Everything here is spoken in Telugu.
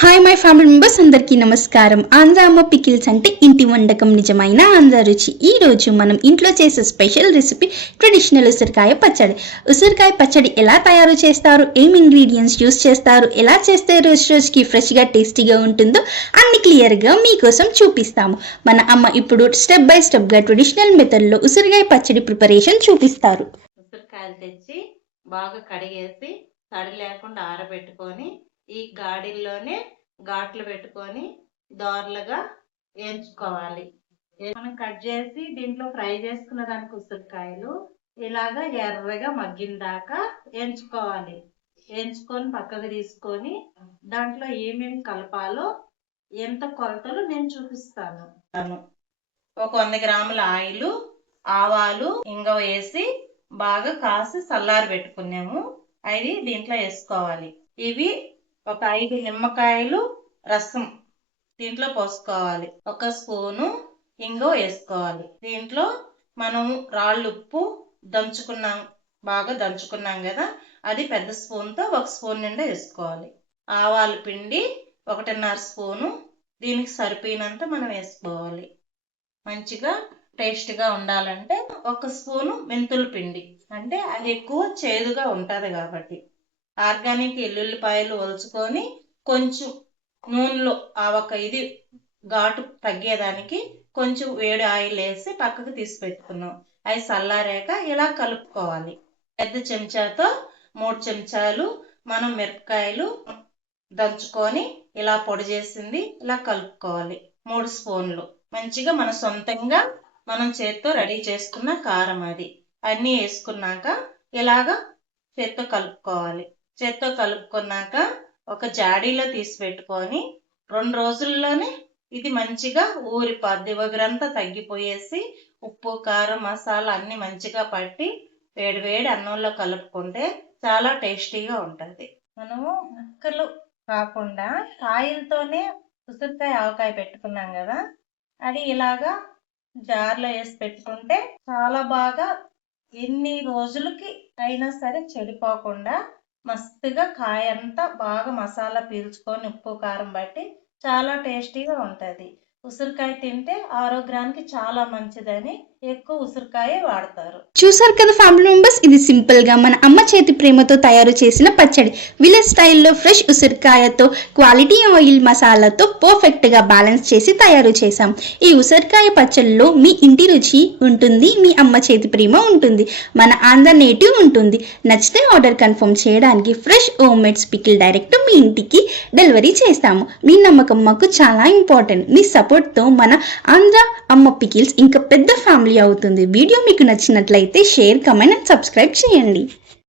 హాయ్ మై ఫ్యామిలీ మెంబర్స్, అందరికీ నమస్కారం. ఆంధ్ర అమ్మ పికిల్స్ అంటే ఇంటి వంటకం, నిజమైన ఆంధ్ర రుచి. ఈ రోజు మనం ఇంట్లో చేసే స్పెషల్ రెసిపీ ట్రెడిషనల్ ఉసిరికాయ పచ్చడి. ఉసిరికాయ పచ్చడి ఎలా తయారు చేస్తారు, ఏం ఇంగ్రీడియంట్స్ యూస్ చేస్తారు, ఎలా చేస్తే రోజుకి ఫ్రెష్గా టేస్టీగా ఉంటుందో అన్ని క్లియర్గా మీకోసం చూపిస్తాము. మన అమ్మ ఇప్పుడు స్టెప్ బై స్టెప్గా ట్రెడిషనల్ మెథడ్లో ఉసిరికాయ పచ్చడి ప్రిపరేషన్ చూపిస్తారు. ఉసిరికాయలు తెచ్చి బాగా కడిగేసి తడి లేకుండా ఆరబెట్టుకొని ఈ గాడిల్లోనే ఘాట్లు పెట్టుకొని దోరలుగా వేయించుకోవాలి. మనం కట్ చేసి దీంట్లో ఫ్రై చేసుకున్న దానికి ఉసిరికాయలు ఇలాగా ఎర్రగా మగ్గిన దాకా వేయించుకోవాలి. వేయించుకొని పక్కకు తీసుకొని దాంట్లో ఏమేమి కలపాలో ఎంత కొలతలు నేను చూపిస్తాను. ఒక 100 గ్రాముల ఆయిల్, ఆవాలు, ఇంగవ వేసి బాగా కాసి చల్లారి పెట్టుకున్నాము. అవి దీంట్లో వేసుకోవాలి. ఇవి ఒక 5 నిమ్మకాయలు రసం దీంట్లో పోసుకోవాలి. 1 స్పూను ఇంగువ వేసుకోవాలి. దీంట్లో మనము రాళ్ళు ఉప్పు బాగా దంచుకున్నాం కదా, అది పెద్ద స్పూన్తో 1 స్పూన్ నిండా వేసుకోవాలి. ఆవాల పిండి 1.5 స్పూను, దీనికి సరిపోయినంత మనం వేసుకోవాలి. మంచిగా టేస్ట్గా ఉండాలంటే 1 స్పూను మెంతుల పిండి, అంటే అది ఎక్కువ చేదుగా ఉంటుంది కాబట్టి. ఆర్గానిక్ ఎల్లుల్లిపాయలు ఒలుచుకొని కొంచెం నూనెలో ఇది ఘాటు తగ్గేదానికి కొంచెం వేడి ఆయిల్ వేసి పక్కకు తీసి పెట్టుకున్నాం. అవి చల్లారాక ఇలా కలుపుకోవాలి. పెద్ద చెంచాతో 3 చెంచాలు మనం మిరపకాయలు దంచుకొని ఇలా పొడి చేసింది ఇలా కలుపుకోవాలి. 3 స్పూన్లు మంచిగా మన సొంతంగా మనం చేత్తో రెడీ చేసుకున్న కారం అది అన్నీ వేసుకున్నాక ఇలాగా చేత్తో కలుపుకోవాలి. చేత్తో కలుపుకున్నాక ఒక జాడీలో తీసి పెట్టుకొని 2 రోజుల్లోనే ఇది మంచిగా ఊరిపోద్ది. ఒగరంతా తగ్గిపోయేసి ఉప్పు, కారం, మసాలా అన్ని మంచిగా పట్టి వేడి అన్నంలో కలుపుకుంటే చాలా టేస్టీగా ఉంటుంది. మనము ముక్కలు కాకుండా కాయలతోనే ఉసిరికాయ ఆవకాయ పెట్టుకున్నాం కదా, అది ఇలాగా జార్లో వేసి పెట్టుకుంటే చాలా బాగా ఎన్ని రోజులకి అయినా సరే చెడిపోకుండా మస్తుగా కాయ అంతా బాగా మసాలా పీల్చుకొని ఉప్పు కారం బట్టి చాలా టేస్టీగా ఉంటుంది. ఉసిరికాయ తింటే ఆరోగ్యానికి చాలా మంచిదని ఎక్కువ ఉసిరికాయ వాడతారు. చూసారు కదా ఫ్యామిలీ మెంబర్స్, ఇది సింపుల్ గా మన అమ్మ చేతి ప్రేమతో తయారు చేసిన పచ్చడి. విలేజ్ స్టైల్లో ఫ్రెష్ ఉసిరికాయతో క్వాలిటీ ఆయిల్ మసాలాతో పర్ఫెక్ట్ గా బ్యాలెన్స్ చేసి తయారు చేసాం. ఈ ఉసిరికాయ పచ్చడిలో మీ ఇంటి రుచి ఉంటుంది, మీ అమ్మ చేతి ప్రేమ ఉంటుంది, మన ఆంధ్ర నేటివ్ ఉంటుంది. నచ్చితే ఆర్డర్ కన్ఫర్మ్ చేయడానికి fresh homemade pickle direct మీ ఇంటికి డెలివరీ చేస్తాము. మీ నమ్మకం మాకు చాలా ఇంపార్టెంట్. మీ సపోర్ట్ తో మన ఆంధ్ర అమ్మ పికిల్స్ ఇంకా పెద్ద ఫ్యామిలీ అవుతుంది. వీడియో మీకు నచ్చినట్లయితే షేర్, కమెంట్ అండ్ సబ్స్క్రైబ్ చేయండి.